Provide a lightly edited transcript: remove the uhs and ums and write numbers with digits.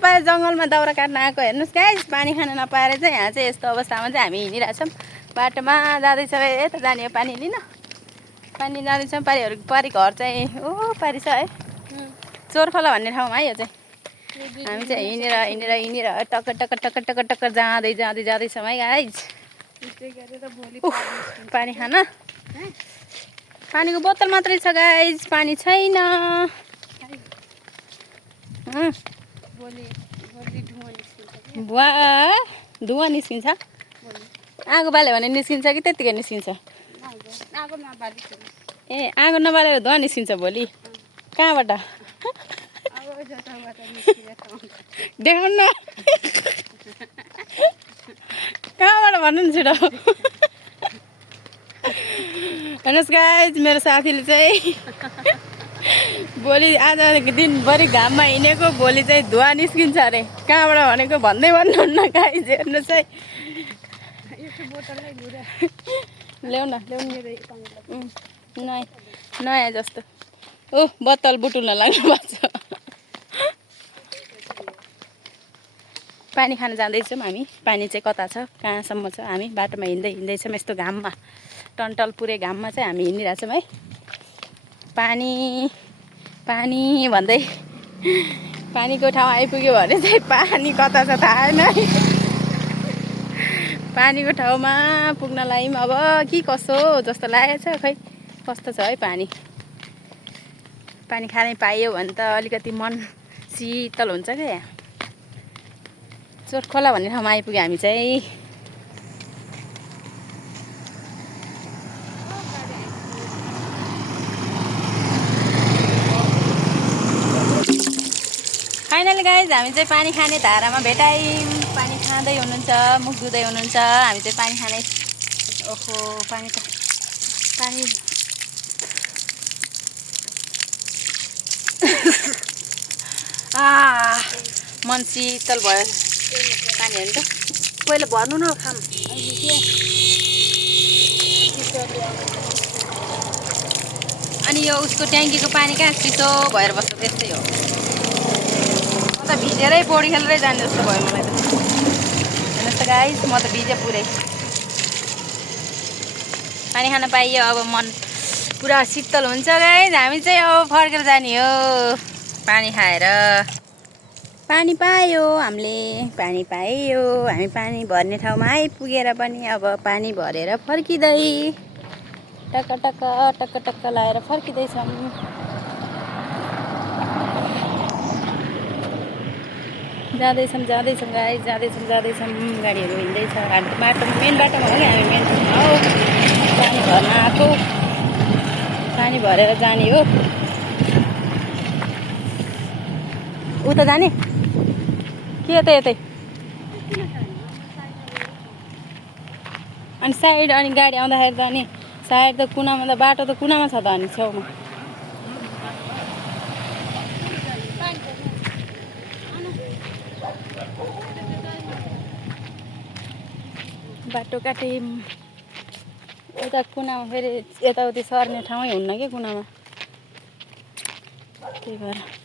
नपाएर जङ्गलमा दाउरा काट्न आएको हेर्नुहोस् गाइस पानी खान नपाएर चाहिँ यहाँ चाहिँ यस्तो अवस्थामा चाहिँ हामी हिँडिरहेछौँ बाटोमा जाँदैछ यता जाने हो पानी लिन पानी जाँदैछौँ पारी घर चाहिँ ओ पारी छ है चोरखोला भन्ने ठाउँमा है यो चाहिँ हामी चाहिँ हिँडेर टक्कर टक्कर टक्कर टक्कर टक्कर जाँदैछौँ है गाइस पानी खान पानीको बोतल मात्रै छ गाइस पानी छैन बुवा धुवा निस्किन्छ आगो बाल्यो भने निस्किन्छ कि त्यत्तिकै निस्किन्छ ए आगो नबालेर धुवा निस्किन्छ भोलि कहाँबाट देखाउनु कहाँबाट भन्नु नि छिटो हेर्नुहोस् गाइस मेरो साथीले चाहिँ भोलि आज दिनभरि घाममा हिँडेको भोलि चाहिँ धुवा निस्किन्छ अरे कहाँबाट भनेको भन्दै भन्नुहुन्न गाइस हेर्नुहोस् है ल्याउन नयाँ जस्तो ओ बोतल बुटुल्न लाग्नु भएको छ पानी खान जाँदैछौँ हामी पानी चाहिँ कता छ कहाँसम्म छ हामी बाटोमा हिँड्दैछौँ यस्तो घाममा टन्टल पुरै घाममा चाहिँ हामी हिँडिरहेछौँ है पानी भन्दै पानीको ठाउँ आइपुग्यो भने चाहिँ पानी कता छ थाहा छैन पानीको ठाउँमा पुग्नलाई अब के कसो जस्तो लागेको छ खै कस्तो छ है पानी खानै पाइयो भने त अलिकति मन शीतल हुन्छ क्या चोरखोला भन्ने ठाउँमा आइपुग्यो हामी चाहिँ फाइनली गाइज हामी चाहिँ पानी खाने धारामा भेटायौँ पानी खाँदै हुनुहुन्छ मुख धुँदै हुनुहुन्छ हामी चाहिँ पानी खाने ओहो पानी मन शीतल भयो पानी हेर्नु त पहिला भर्नु न खाम अनि यो उसको ट्याङ्कीको पानी कहाँ चिसो भएर बस्छ त्यस्तै हो म त भिजेरै पौडी खेलेरै जाने जस्तो भयो मलाई त हेर्नुहोस् त गाइस म त भिजे पुरै पानी खान पाइयो अब मन पुरा शीतल हुन्छ गाइस हामी चाहिँ अब फर्केर जाने हो पानी खाएर पानी पायो हामीले पानी पाइयो हामी पानी भर्ने ठाउँमा आइपुगेर पनि अब पानी भरेर फर्किँदै टक्क टक्क टक्क टक्क लाएर फर्किँदैछौँ जाँदैछौँ गाइस जाँदैछौँ गाडीहरू हिँड्दैछ बाटो मेन बाटोमा हो कि हामी मेन ठाउँमा हो पानी भर्न आएको पानी भरेर जाने हो उता जाने के यतै अनि साइड अनि गाडी आउँदाखेरि त अनि साइड त कुनामा त बाटो त कुनामा छ त अनि छेउमा बाटो काट्यौँ यता कुनामा फेरि यताउति सर्ने ठाउँै हुन्न कि कुनामा त्यही भएर